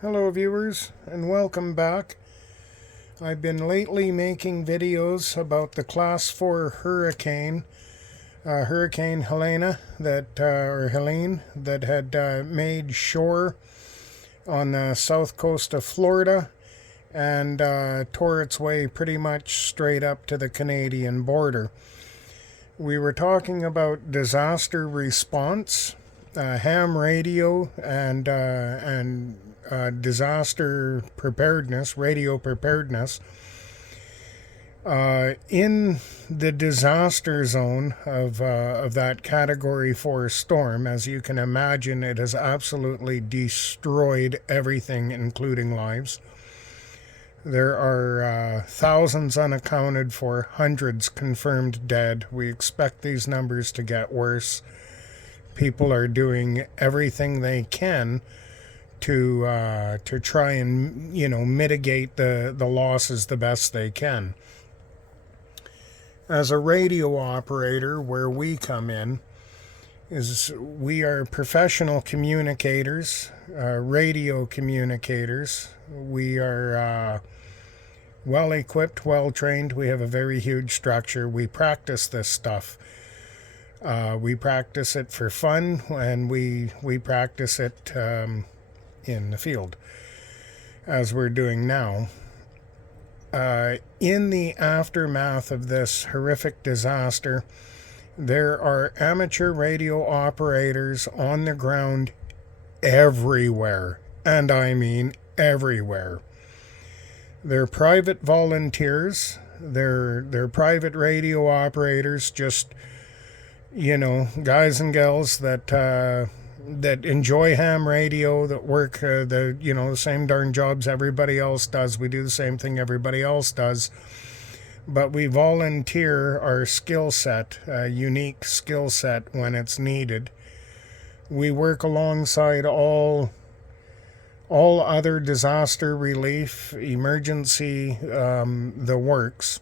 Hello viewers and welcome back. I've been lately making videos about the Class 4 hurricane, Hurricane Helene, Helene, that had made shore on the south coast of Florida and tore its way pretty much straight up to the Canadian border. We were talking about disaster response, ham radio, and disaster preparedness, radio preparedness. In the disaster zone of that Category 4 storm, as you can imagine, it has absolutely destroyed everything, including lives. There are thousands unaccounted for, hundreds confirmed dead. We expect these numbers to get worse. People are doing everything they can to try and mitigate the losses the best they can. As a radio operator, where we come in is we are professional communicators, radio communicators. We are well equipped, well trained. We have a very huge structure. We practice this stuff. We practice it for fun, and we practice it in the field, as we're doing now. In the aftermath of this horrific disaster, there are amateur radio operators on the ground everywhere, and I mean everywhere. They're private volunteers, they're private radio operators, just guys and gals that enjoy ham radio, that work the same darn jobs everybody else does. We do the same thing everybody else does, but we volunteer our skill set, a unique skill set when it's needed. We work alongside all other disaster relief, emergency, the works.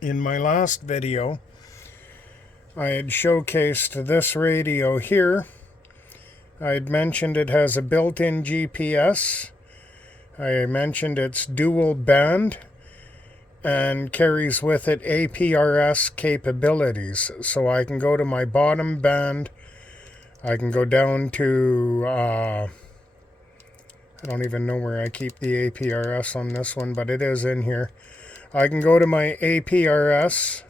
In my last video, I had showcased this radio here. I had mentioned it has a built-in GPS. I mentioned it's dual band and carries with it APRS capabilities. So I can go to my bottom band. I can go down to, I don't even know where I keep the APRS on this one, but it is in here. I can go to my APRS.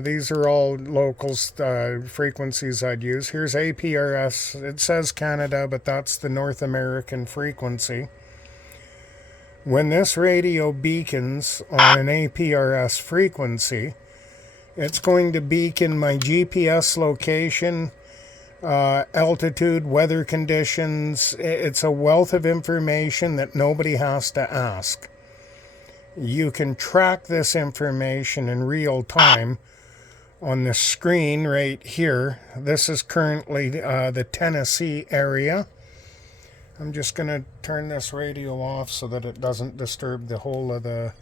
These are all local frequencies I'd use. Here's APRS. It says Canada, but that's the North American frequency. When this radio beacons on an APRS frequency, it's going to beacon my GPS location, altitude, weather conditions. It's a wealth of information that nobody has to ask. You can track this information in real time on the screen right here. This is currently the Tennessee area. I'm just going to turn this radio off so that it doesn't disturb the whole of the...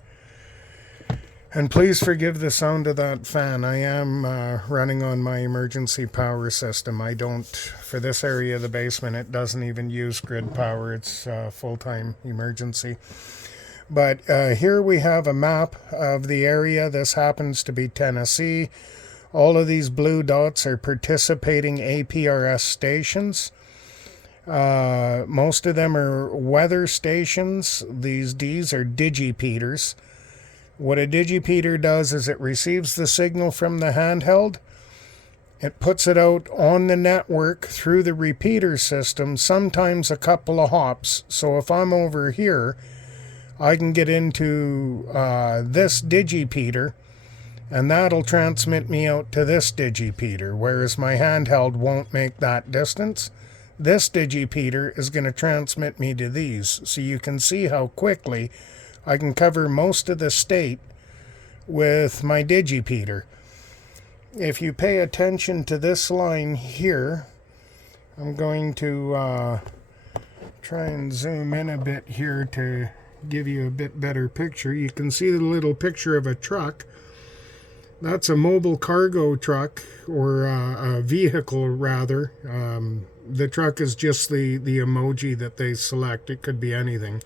And please forgive the sound of that fan. I am running on my emergency power system. I don't, for this area of the basement, it doesn't even use grid power. It's full-time emergency. But here we have a map of the area. This happens to be Tennessee. All of these blue dots are participating APRS stations. Most of them are weather stations. These Ds are digipeaters. What a digipeater does is it receives the signal from the handheld. It puts it out on the network through the repeater system, sometimes a couple of hops. So if I'm over here, I can get into this digipeater, and that'll transmit me out to this digipeater, whereas my handheld won't make that distance. This digipeater is going to transmit me to these. So you can see how quickly I can cover most of the state with my digipeater. If you pay attention to this line here, I'm going to try and zoom in a bit here to give you a bit better picture. You can see the little picture of a truck. That's a mobile cargo truck, or a vehicle rather. The truck is just the emoji that they select. It could be anything.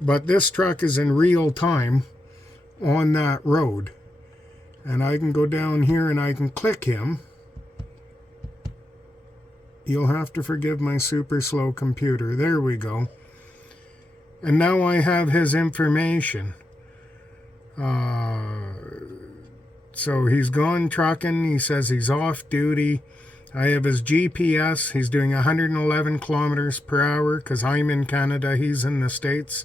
But this truck is in real time on that road. And I can go down here and I can click him. You'll have to forgive my super slow computer. There we go. And now I have his information. So he's gone trucking. He says he's off duty. I have his GPS. He's doing 111 kilometers per hour because I'm in Canada. He's in the States.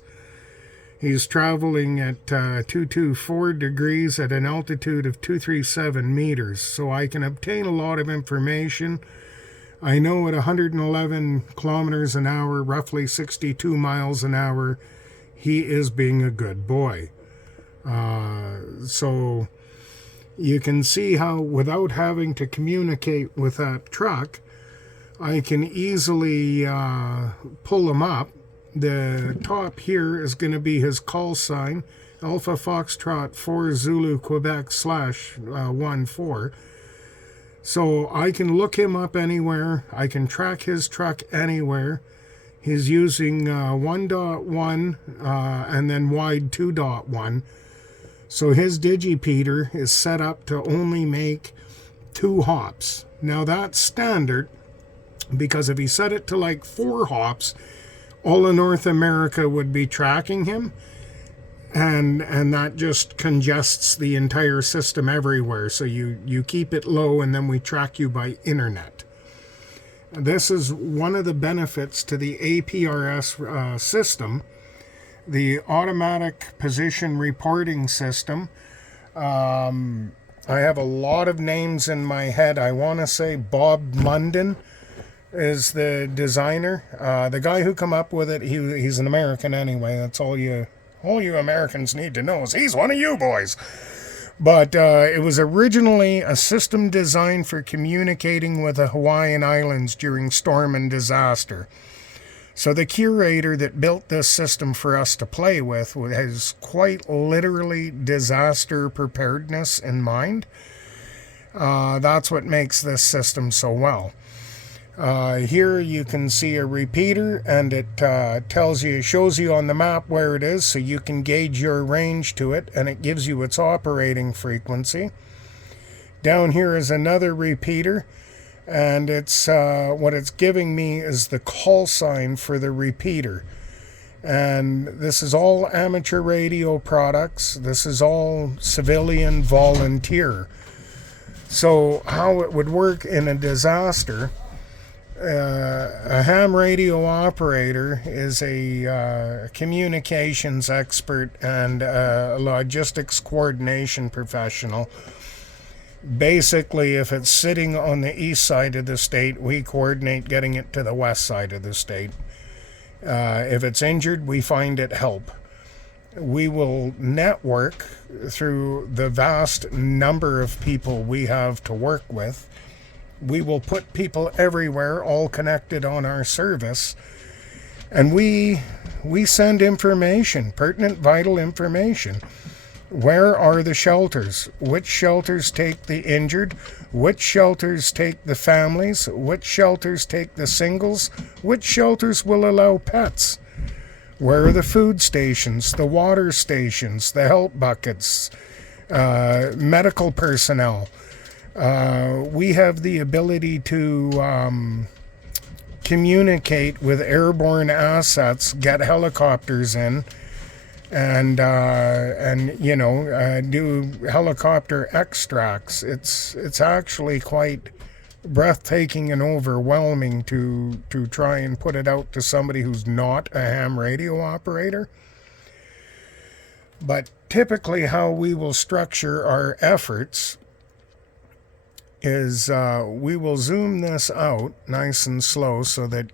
He's traveling at 224 degrees at an altitude of 237 meters. So I can obtain a lot of information. I know at 111 kilometers an hour, roughly 62 miles an hour, he is being a good boy. So you can see how, without having to communicate with that truck, I can easily pull him up. The top here is going to be his call sign, Alpha Foxtrot 4 Zulu Quebec /14. So I can look him up anywhere. I can track his truck anywhere. He's using 1.1 and then wide 2.1. So his digipeater is set up to only make 2 hops. Now that's standard, because if he set it to like 4 hops, all of North America would be tracking him. And that just congests the entire system everywhere. So you keep it low and then we track you by internet. This is one of the benefits to the APRS system, the automatic position reporting system. I have a lot of names in my head. I want to say Bob Munden is the designer. The guy who come up with it, he's an American anyway. That's all you Americans need to know is he's one of you boys. But it was originally a system designed for communicating with the Hawaiian Islands during storm and disaster. So the curator that built this system for us to play with has quite literally disaster preparedness in mind. That's what makes this system so well. Here you can see a repeater, and it shows you on the map where it is, so you can gauge your range to it, and it gives you its operating frequency. Down here is another repeater, and it's what it's giving me is the call sign for the repeater. And this is all amateur radio products. This is all civilian volunteer. So how it would work in a disaster: a ham radio operator is a communications expert and a logistics coordination professional. Basically, if it's sitting on the east side of the state, we coordinate getting it to the west side of the state. If it's injured, we find it help. We will network through the vast number of people we have to work with. We will put people everywhere, all connected on our service, and we send information, pertinent, vital information. Where are the shelters? Which shelters take the injured? Which shelters take the families? Which shelters take the singles? Which shelters will allow pets? Where are the food stations, the water stations, the help buckets, medical personnel? We have the ability to communicate with airborne assets, get helicopters in, and do helicopter extracts. It's actually quite breathtaking and overwhelming to try and put it out to somebody who's not a ham radio operator. But typically how we will structure our efforts is we will zoom this out nice and slow so that,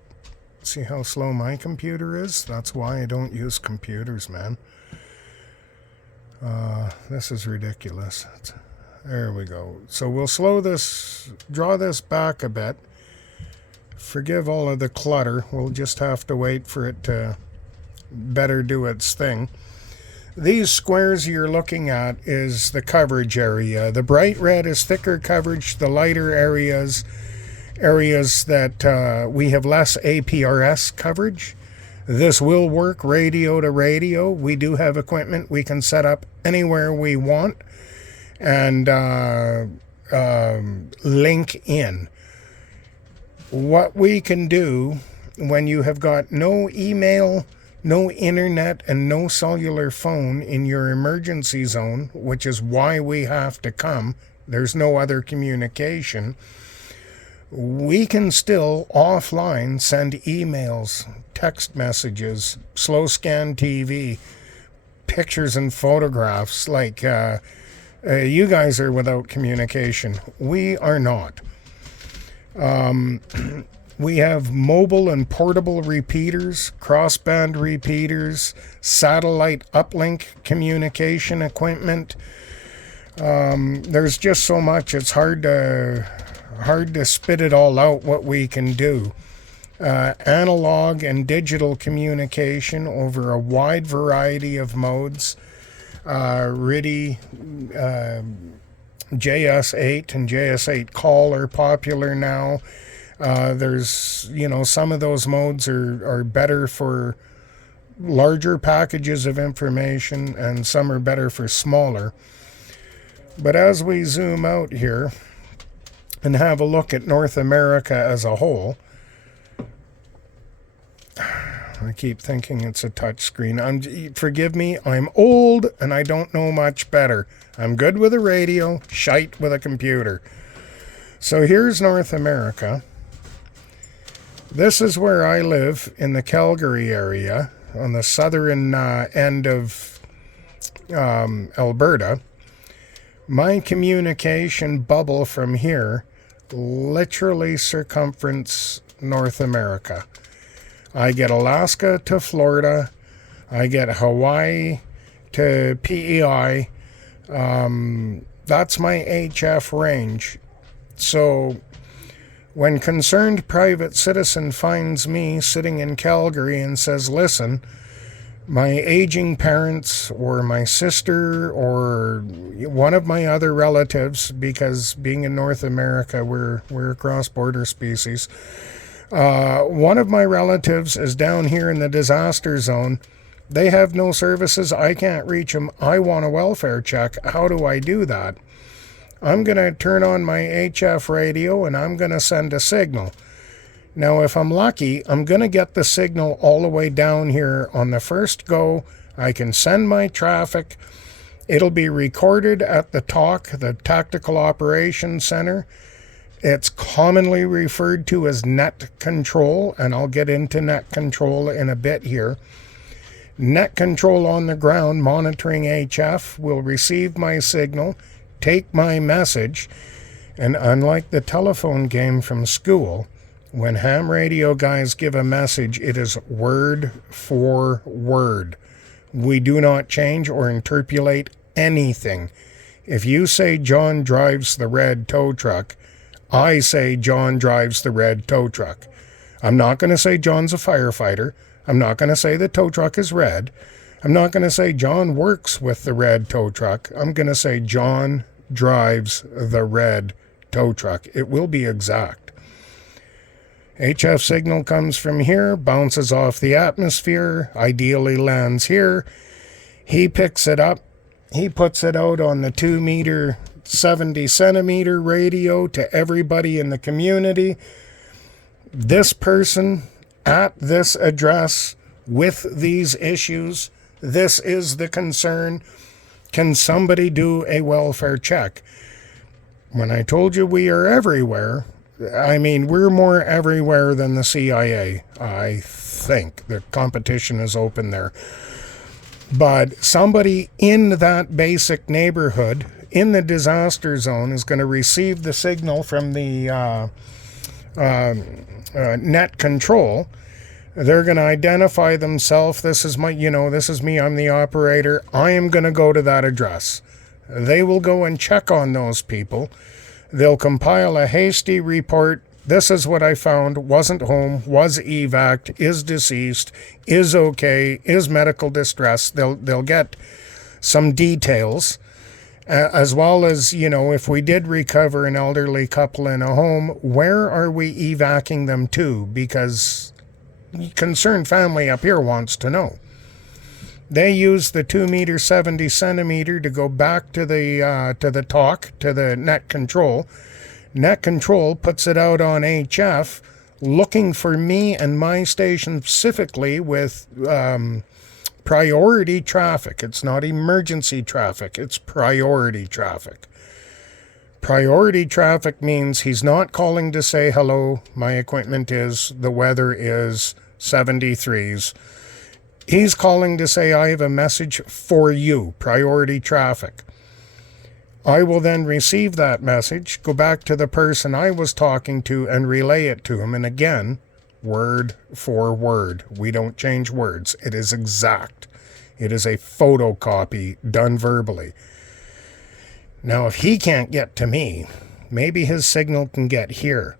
see how slow my computer is? That's why I don't use computers, man. This is ridiculous. There we go. So we'll draw this back a bit. Forgive all of the clutter. We'll just have to wait for it to better do its thing. These squares you're looking at is the coverage area. The bright red is thicker coverage. The lighter areas that we have less APRS coverage. This will work radio to radio. We do have equipment we can set up anywhere we want and link in. What we can do when you have got no email, no internet, and no cellular phone in your emergency zone, which is why we have to come, there's no other communication, we can still offline send emails, text messages, slow scan TV, pictures and photographs. Like you guys are without communication. We are not. We have mobile and portable repeaters, crossband repeaters, satellite uplink communication equipment. There's just so much. It's hard to spit it all out what we can do. Analog and digital communication over a wide variety of modes. RIDI, JS8 and JS8 call are popular now. There's, some of those modes are better for larger packages of information and some are better for smaller. But as we zoom out here and have a look at North America as a whole, I keep thinking it's a touch screen. Forgive me, I'm old and I don't know much better. I'm good with a radio, shite with a computer. So here's North America. This is where I live in the Calgary area on the southern end of Alberta. My communication bubble from here literally circumference North America. I get Alaska to Florida. I get Hawaii to PEI. That's my HF range. So when concerned private citizen finds me sitting in Calgary and says, listen, my aging parents or my sister or one of my other relatives, because being in North America, we're a cross-border species, one of my relatives is down here in the disaster zone. They have no services. I can't reach them. I want a welfare check. How do I do that? I'm going to turn on my HF radio and I'm going to send a signal. Now, if I'm lucky, I'm going to get the signal all the way down here on the first go. I can send my traffic. It'll be recorded at the TOC, the Tactical Operations Center. It's commonly referred to as net control, and I'll get into net control in a bit here. Net control on the ground monitoring HF will receive my signal, take my message, and unlike the telephone game from school, when ham radio guys give a message, it is word for word. We do not change or interpolate anything. If you say John drives the red tow truck, I say John drives the red tow truck. I'm not going to say John's a firefighter. I'm not going to say the tow truck is red. I'm not going to say John works with the red tow truck. I'm going to say John drives the red tow truck. It will be exact. HF signal comes from here, bounces off the atmosphere, ideally lands here. He picks it up. He puts it out on the 2 meter, 70 centimeter radio to everybody in the community. This person at this address with these issues, this is the concern. Can somebody do a welfare check? When I told you we are everywhere, I mean, we're more everywhere than the CIA. I think the competition is open there. But somebody in that basic neighborhood in the disaster zone is going to receive the signal from the net control. They're going to identify themselves. This is this is me. I'm the operator. I am going to go to that address. They will go and check on those people. They'll compile a hasty report, This is what I found, wasn't home, was evac'd, is deceased, is okay, is medical distress. They'll get some details, as well as, if we did recover an elderly couple in a home, where are we evacing them to? Because concerned family up here wants to know. They use the 2 meter 70 centimeter to go back to the talk, to the net control. Net control puts it out on HF, looking for me and my station specifically with priority traffic. It's not emergency traffic, it's priority traffic. Priority traffic means he's not calling to say, hello, my equipment is, the weather is 73s. He's calling to say, I have a message for you, priority traffic. I will then receive that message, go back to the person I was talking to and relay it to him. And again, word for word. We don't change words. It is exact. It is a photocopy done verbally. Now, if he can't get to me, maybe his signal can get here.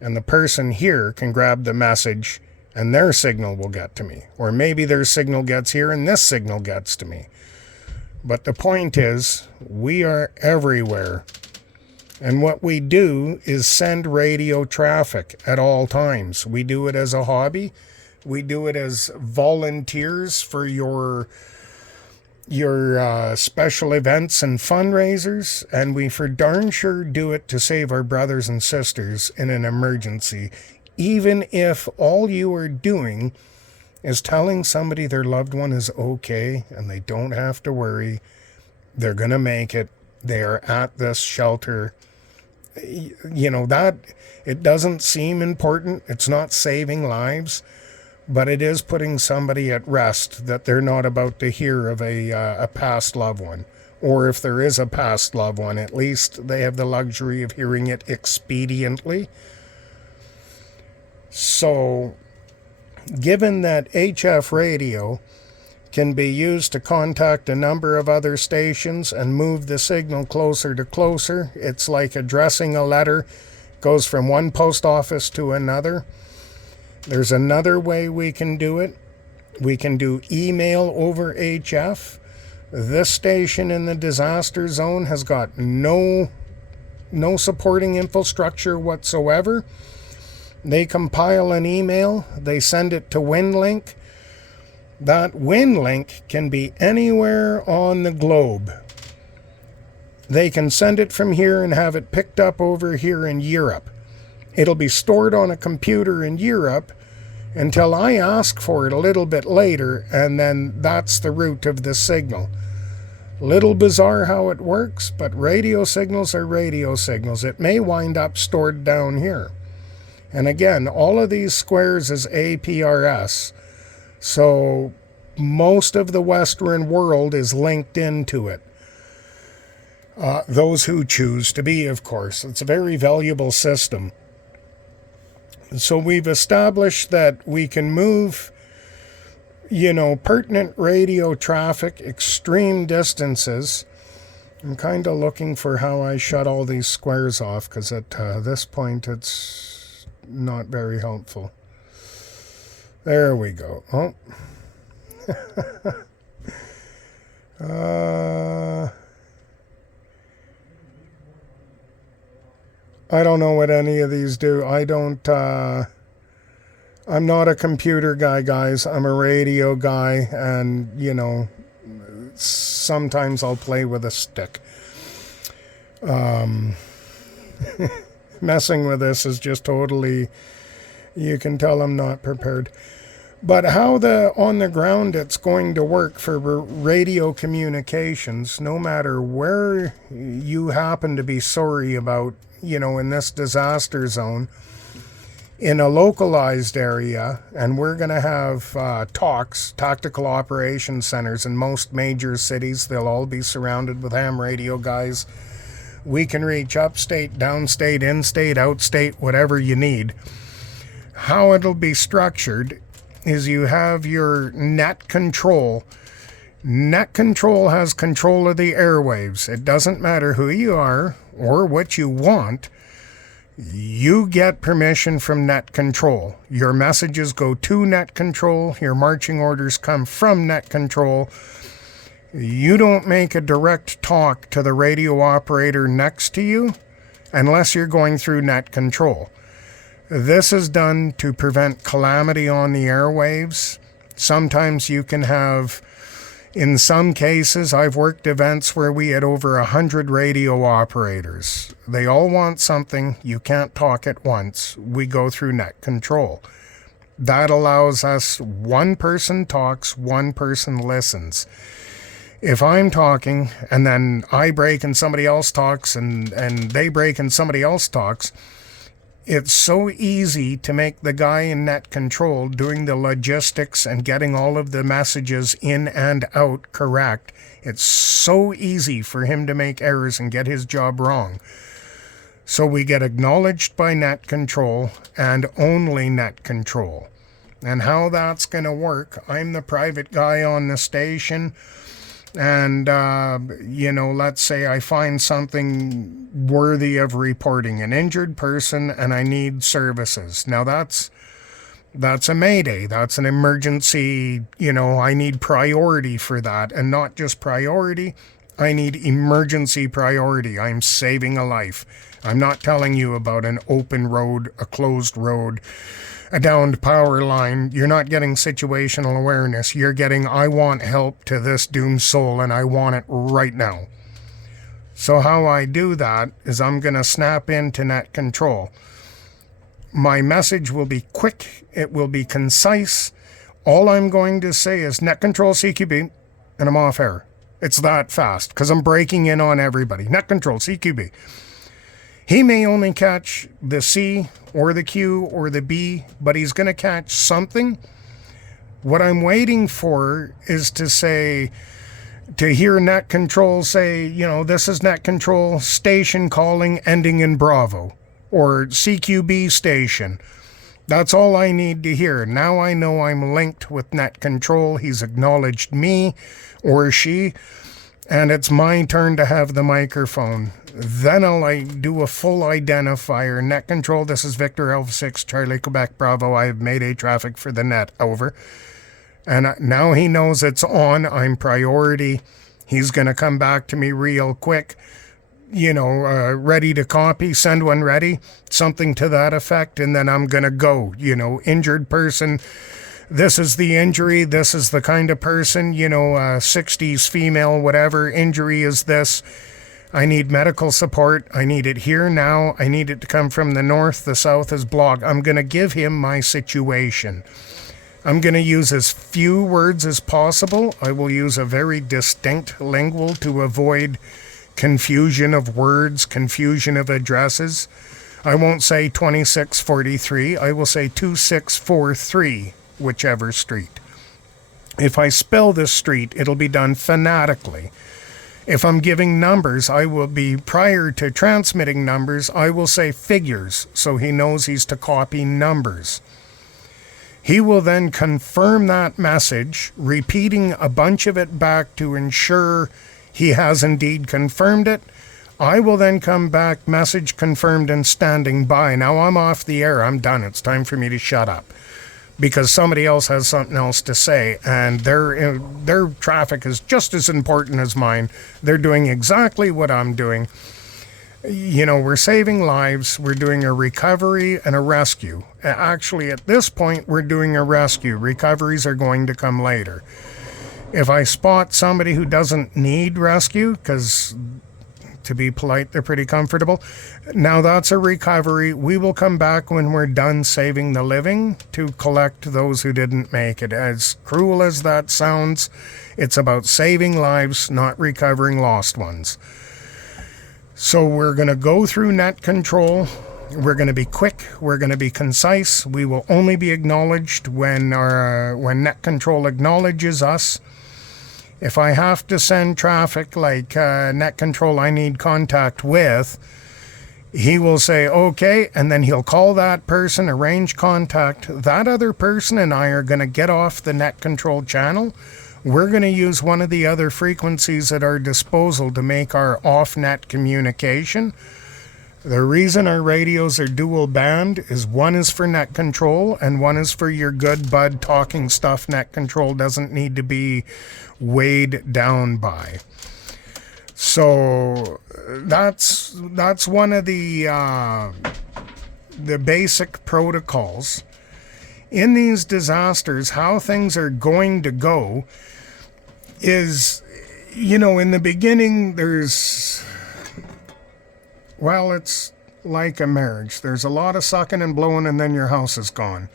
And the person here can grab the message and their signal will get to me. Or maybe their signal gets here and this signal gets to me. But the point is, we are everywhere. And what we do is send radio traffic at all times. We do it as a hobby. We do it as volunteers for your special events and fundraisers. And we for darn sure do it to save our brothers and sisters in an emergency. Even if all you are doing is telling somebody their loved one is okay and they don't have to worry, they're going to make it, they are at this shelter. That it doesn't seem important. It's not saving lives, but it is putting somebody at rest that they're not about to hear of a past loved one. Or if there is a past loved one, at least they have the luxury of hearing it expediently. So, given that HF radio can be used to contact a number of other stations and move the signal closer to closer, it's like addressing a letter, goes from one post office to another. There's another way we can do it. We can do email over HF. This station in the disaster zone has got no supporting infrastructure whatsoever. They compile an email, they send it to WinLink. That WinLink can be anywhere on the globe. They can send it from here and have it picked up over here in Europe. It'll be stored on a computer in Europe until I ask for it a little bit later, and then that's the route of the signal. Little bizarre how it works, but radio signals are radio signals. It may wind up stored down here. And again, all of these squares is APRS. So most of the Western world is linked into it. Those who choose to be, of course. It's a very valuable system. So we've established that we can move, pertinent radio traffic, extreme distances. I'm kind of looking for how I shut all these squares off, because at this point it's not very helpful. There we go. Oh. I don't know what any of these do. I'm not a computer guy, guys. I'm a radio guy, and, sometimes I'll play with a stick. Messing with this is just totally, you can tell I'm not prepared. But how on the ground it's going to work for radio communications, no matter where you happen to be sorry about, in this disaster zone, in a localized area, and we're going to have tactical operations centers in most major cities. They'll all be surrounded with ham radio guys. We can reach upstate, downstate, in-state, outstate, whatever you need. How it'll be structured is you have your net control. Net control has control of the airwaves. It doesn't matter who you are or what you want. You get permission from net control. Your messages go to net control. Your marching orders come from net control. You don't make a direct talk to the radio operator next to you unless you're going through net control. This is done to prevent calamity on the airwaves. Sometimes you can have, in some cases, I've worked events where we had over 100 radio operators. They all want something. You can't talk at once. We go through net control. That allows us, one person talks, one person listens. If I'm talking and then I break and somebody else talks and they break and somebody else talks, it's so easy to make the guy in net control doing the logistics and getting all of the messages in and out correct. It's so easy for him to make errors and get his job wrong. So we get acknowledged by net control and only net control. And how that's going to work, I'm the private guy on the station. And, let's say I find something worthy of reporting, an injured person, and I need services. Now that's a mayday. That's an emergency. I need priority for that. And not just priority, I need emergency priority. I'm saving a life. I'm not telling you about an open road, a closed road, a downed power line. You're not getting situational awareness. You're getting, I want help to this doomed soul and I want it right now. So how I do that is I'm going to snap into net control. My message will be quick. It will be concise. All I'm going to say is net control CQB and I'm off air. It's that fast because I'm breaking in on everybody. Net control CQB. He may only catch the C or the Q or the B, but he's going to catch something. What I'm waiting for is to hear net control say, this is net control station calling ending in Bravo or CQB station. That's all I need to hear. Now I know I'm linked with net control. He's acknowledged me or she, and it's my turn to have the microphone. Then I'll do a full identifier. Net control, this is Victor Alpha 6, Charlie, Quebec, Bravo. I have Mayday traffic for the net, over. And now he knows it's on. I'm priority. He's going to come back to me real quick. Ready to copy, send one ready, something to that effect. And then I'm going to go, injured person. This is the injury. This is the kind of person, 60s female, whatever. Injury is this. I need medical support. I need it here now. I need it to come from the north. The south is blocked. I'm going to give him my situation. I'm going to use as few words as possible. I will use a very distinct lingual to avoid confusion of words, confusion of addresses. I won't say 2643. I will say 2643, whichever street. If I spell this street, it'll be done phonetically. If I'm giving numbers, I will be, prior to transmitting numbers, I will say figures, so he knows he's to copy numbers. He will then confirm that message, repeating a bunch of it back to ensure he has indeed confirmed it. I will then come back, message confirmed and standing by. Now I'm off the air. I'm done. It's time for me to shut up. Because somebody else has something else to say, and their traffic is just as important as mine. They're doing exactly what I'm doing. We're saving lives. We're doing a recovery and a rescue. Actually, at this point, we're doing a rescue. Recoveries are going to come later. If I spot somebody who doesn't need rescue, because to be polite, they're pretty comfortable. Now that's a recovery. We will come back when we're done saving the living to collect those who didn't make it. As cruel as that sounds, it's about saving lives, not recovering lost ones. So we're going to go through net control. We're going to be quick. We're going to be concise. We will only be acknowledged when net control acknowledges us. If I have to send traffic like net control I need contact with, he will say, okay, and then he'll call that person, arrange contact. That other person and I are going to get off the net control channel. We're going to use one of the other frequencies at our disposal to make our off-net communication. The reason our radios are dual band is one is for net control and one is for your good bud talking stuff net control doesn't need to be weighed down by. So that's one of the basic protocols. In these disasters, how things are going to go is, in the beginning it's like a marriage. There's a lot of sucking and blowing and then your house is gone.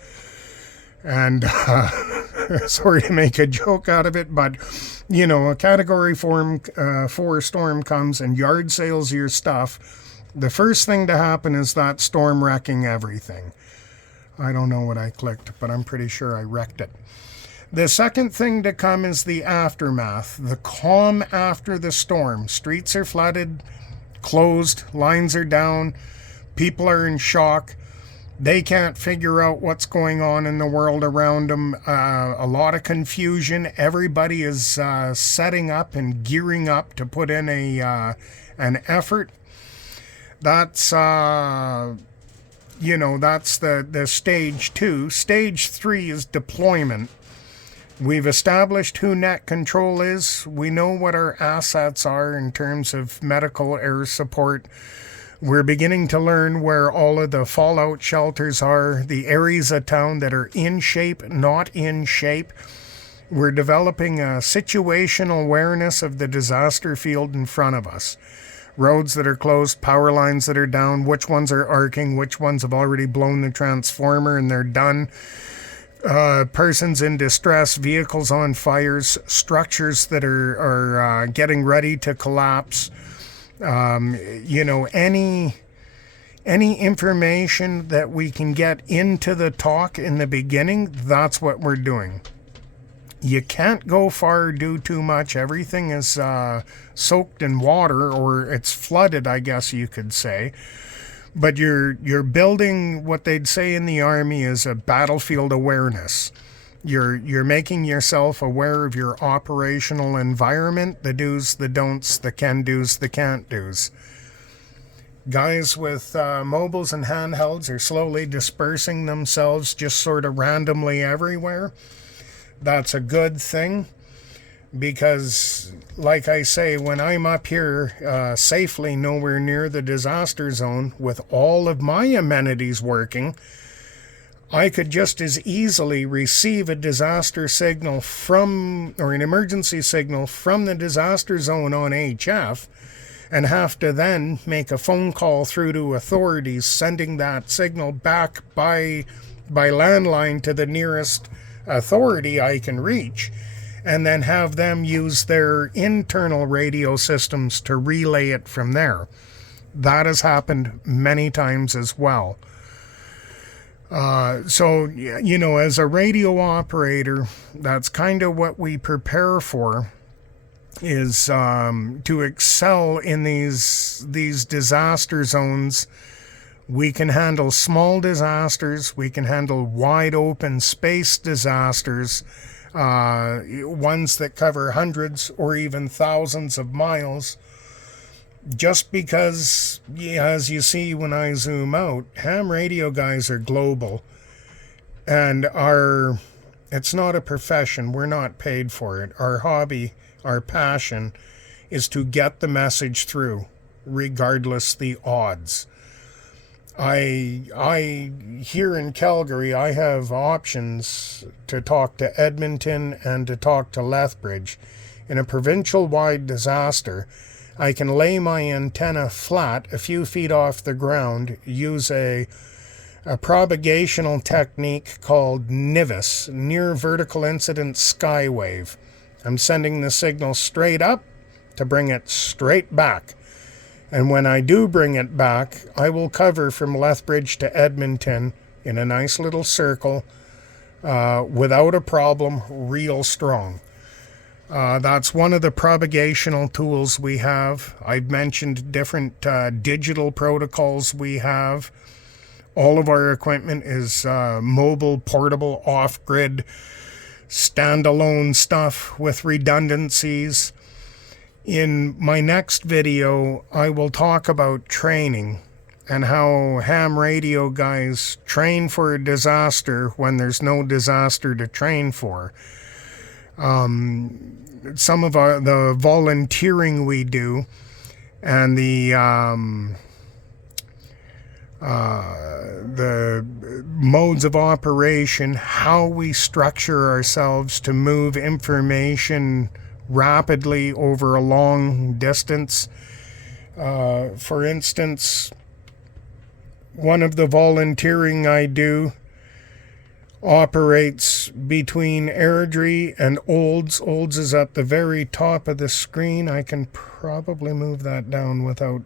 And sorry to make a joke out of it, but a category 4 storm comes and yard sales your stuff. The first thing to happen is that storm wrecking everything. I don't know what I clicked, but I'm pretty sure I wrecked it. The second thing to come is the aftermath, the calm after the storm. Streets are flooded, closed, lines are down, people are in shock. They can't figure out what's going on in the world around them. A lot of confusion. Everybody is setting up and gearing up to put in an effort. That's that's the stage 2. Stage 3 is deployment. We've established who net control is. We know what our assets are in terms of medical air support. We're beginning to learn where all of the fallout shelters are, the areas of town that are in shape, not in shape. We're developing a situational awareness of the disaster field in front of us. Roads that are closed, power lines that are down, which ones are arcing, which ones have already blown the transformer and they're done. Persons in distress, vehicles on fires, structures that are getting ready to collapse. Any information that we can get into the talk in the beginning, that's what we're doing. You can't go far or do too much. Everything is soaked in water, or it's flooded, I guess you could say. But you're building what they'd say in the Army is a battlefield awareness. You're making yourself aware of your operational environment, the do's, the don'ts, the can-do's, the can't-do's. Guys with mobiles and handhelds are slowly dispersing themselves just sort of randomly everywhere. That's a good thing because, like I say, when I'm up here safely nowhere near the disaster zone with all of my amenities working, I could just as easily receive a disaster signal or an emergency signal from the disaster zone on HF and have to then make a phone call through to authorities sending that signal back by landline to the nearest authority I can reach, and then have them use their internal radio systems to relay it from there. That has happened many times as well. So, as a radio operator, that's kind of what we prepare for, is to excel in these disaster zones. We can handle small disasters. We can handle wide open space disasters, ones that cover hundreds or even thousands of miles. Just because, as you see when I zoom out, ham radio guys are global. And it's not a profession. We're not paid for it. Our hobby, our passion, is to get the message through, regardless the odds. I here in Calgary, I have options to talk to Edmonton and to talk to Lethbridge. In a provincial-wide disaster, I can lay my antenna flat a few feet off the ground, use a propagational technique called NIVIS, Near Vertical Incident Skywave. I'm sending the signal straight up to bring it straight back. And when I do bring it back, I will cover from Lethbridge to Edmonton in a nice little circle without a problem, real strong. That's one of the propagational tools we have. I've mentioned different digital protocols we have. All of our equipment is mobile, portable, off-grid, standalone stuff with redundancies. In my next video, I will talk about training and how ham radio guys train for a disaster when there's no disaster to train for. Some of the volunteering we do, and the modes of operation, how we structure ourselves to move information rapidly over a long distance. For instance, one of the volunteering I do operates between Airdrie and Olds. Olds is at the very top of the screen. I can probably move that down without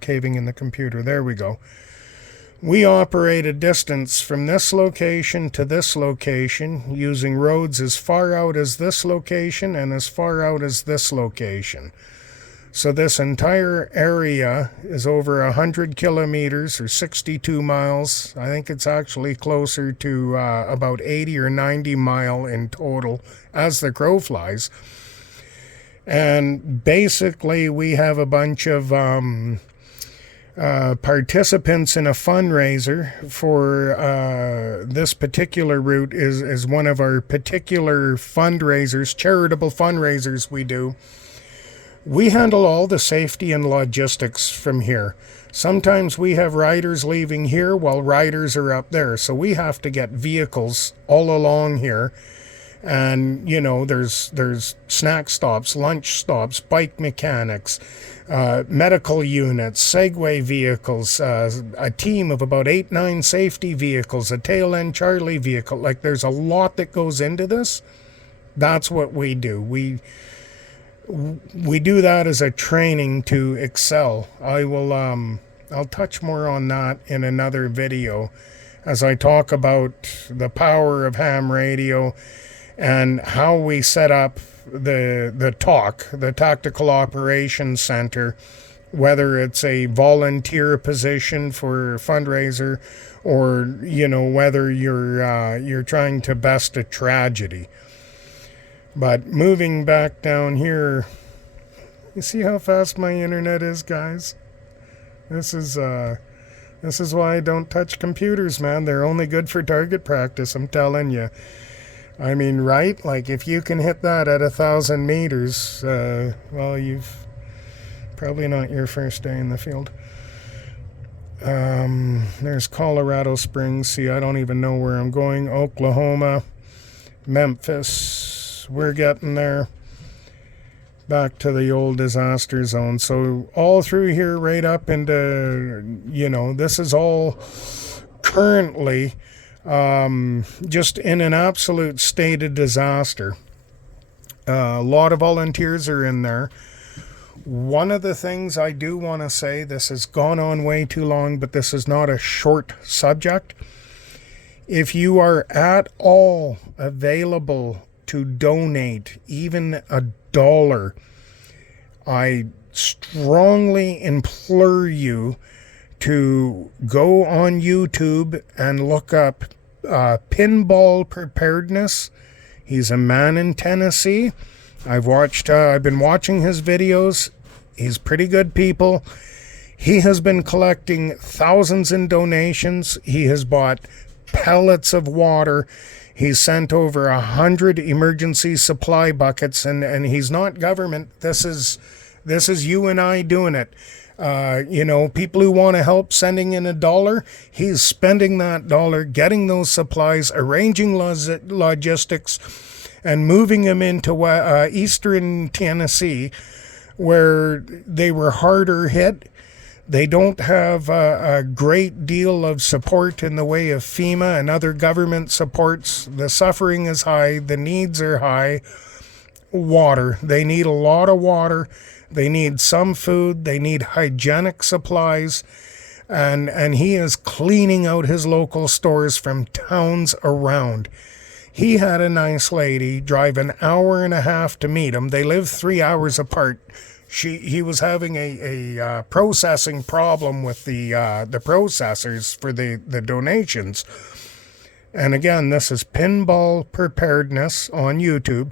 caving in the computer. There we go. We operate a distance from this location to this location using roads as far out as this location and as far out as this location. So this entire area is over 100 kilometers or 62 miles. I think it's actually closer to about 80 or 90 mile in total as the crow flies. And basically we have a bunch of participants in a fundraiser for this particular route is one of our particular fundraisers, charitable fundraisers we do. We handle all the safety and logistics from here. Sometimes we have riders leaving here while riders are up there. So we have to get vehicles all along here. And, you know, there's snack stops, lunch stops, bike mechanics, medical units, Segway vehicles, a team of about 8-9 safety vehicles, a tail end Charlie vehicle. Like, there's a lot that goes into this. That's what we do. We do that as a training to excel. I'll touch more on that in another video as I talk about the power of ham radio and how we set up the TOC, the Tactical Operations Center, whether it's a volunteer position for a fundraiser or, you know, whether you're trying to best a tragedy. But moving back down here, you see how fast my internet is, guys? This is why I don't touch computers, man. They're only good for target practice, I'm telling you. I mean, right? Like, if you can hit that at 1,000 meters, well, you've probably not your first day in the field. There's Colorado Springs. See, I don't even know where I'm going. Oklahoma, Memphis. We're getting there. Back to the old disaster zone. So all through here, right up into, you know, this is all currently just in an absolute state of disaster. A lot of volunteers are in there. One of the things I do want to say, this has gone on way too long, but this is not a short subject. If you are at all available to donate even $1, I strongly implore you to go on YouTube and look up pinball preparedness. He's a man in Tennessee. I've been watching his videos. He's pretty good people. He has been collecting thousands in donations. He has bought pellets of water. He's sent over 100 emergency supply buckets, and he's not government. This is you and I doing it. You know, people who want to help sending in $1, he's spending that dollar, getting those supplies, arranging logistics, and moving them into eastern Tennessee, where they were harder hit. They don't have a great deal of support in the way of FEMA and other government supports. The suffering is high. The needs are high. Water. They need a lot of water. They need some food. They need hygienic supplies. And he is cleaning out his local stores from towns around. He had a nice lady drive an hour and a half to meet him. They live 3 hours apart. He was having a processing problem with the processors for the donations. And again, this is Pinball Preparedness on YouTube.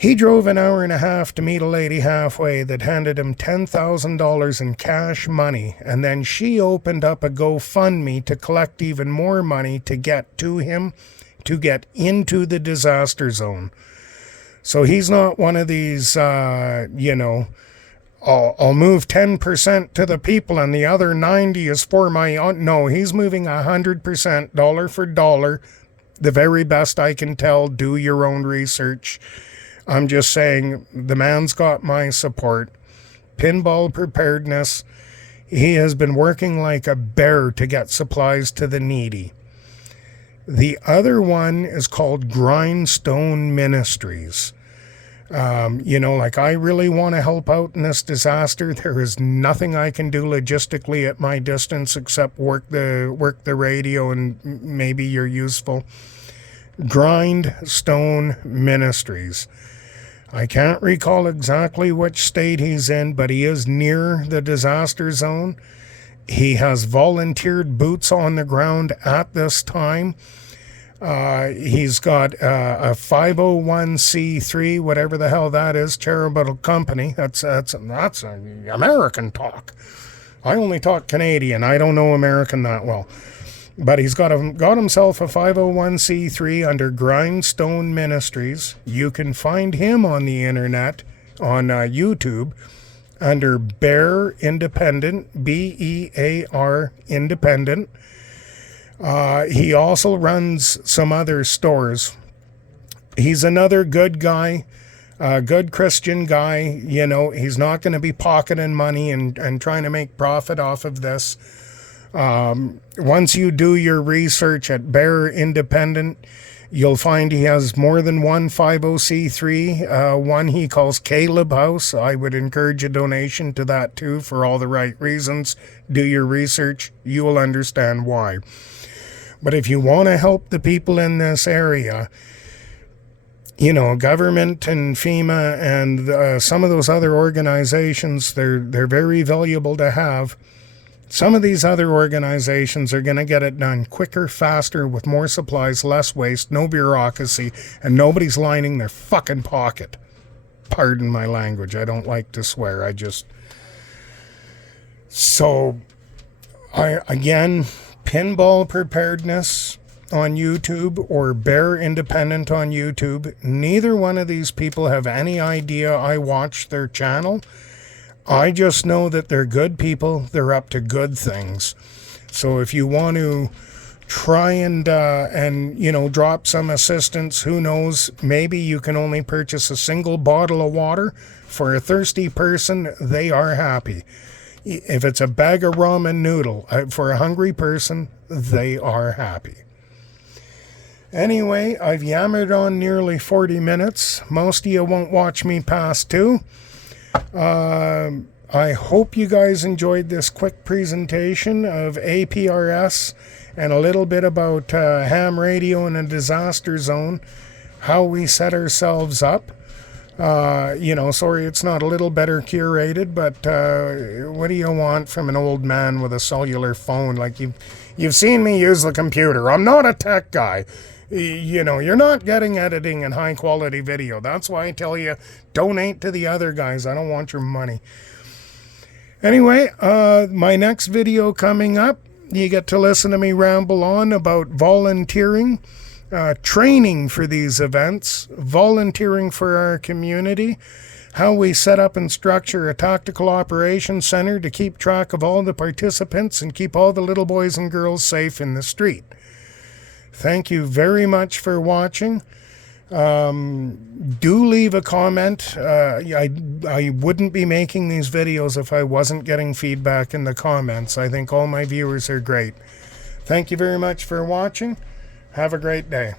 He drove an hour and a half to meet a lady halfway that handed him $10,000 in cash money, and then she opened up a GoFundMe to collect even more money to get to him, to get into the disaster zone. So he's not one of these, I'll move 10% to the people and the other 90 is for my aunt. No, he's moving 100%, dollar for dollar. The very best I can tell. Do your own research. I'm just saying, the man's got my support. Pinball Preparedness. He has been working like a bear to get supplies to the needy. The other one is called Grindstone Ministries. I really want to help out in this disaster. There is nothing I can do logistically at my distance except work the radio, and maybe you're useful. Grindstone Ministries. I can't recall exactly which state he's in, but he is near the disaster zone. He has volunteered boots on the ground at this time. He's got a 501c3, whatever the hell that is, charitable company. That's American talk. I only talk Canadian. I don't know American that well. But he's got himself a 501c3 under Grindstone Ministries. You can find him on the internet, on YouTube, under Bear Independent, B-E-A-R Independent. He also runs some other stores. He's another good guy, good Christian guy. He's not going to be pocketing money and trying to make profit off of this. Once you do your research at Bear Independent, you'll find he has more than one 50c3, one he calls Caleb House. I would encourage a donation to that too, for all the right reasons. Do your research. You will understand why. But if you want to help the people in this area, government and FEMA and some of those other organizations, they're very valuable to have. Some of these other organizations are going to get it done quicker, faster, with more supplies, less waste, no bureaucracy, and nobody's lining their fucking pocket. Pardon my language. I don't like to swear. Again, Pinball Preparedness on YouTube or Bear Independent on YouTube. Neither one of these people have any idea I watch their channel. I just know that they're good people. They're up to good things. So if you want to try and drop some assistance, who knows, maybe you can only purchase a single bottle of water. For a thirsty person, they are happy. If it's a bag of ramen noodle, for a hungry person, they are happy. Anyway, I've yammered on nearly 40 minutes. Most of you won't watch me past 2. I hope you guys enjoyed this quick presentation of APRS and a little bit about ham radio in a disaster zone, how we set ourselves up. Sorry it's not a little better curated, but what do you want from an old man with a cellular phone? Like, you've seen me use the computer. I'm not a tech guy. You're not getting editing and high quality video. That's why I tell you, donate to the other guys. I don't want your money. Anyway, my next video coming up, you get to listen to me ramble on about volunteering, training for these events, volunteering for our community, how we set up and structure a tactical operations center to keep track of all the participants and keep all the little boys and girls safe in the street. Thank you very much for watching. Do leave a comment. I wouldn't be making these videos if I wasn't getting feedback in the comments. I think all my viewers are great. Thank you very much for watching. Have a great day.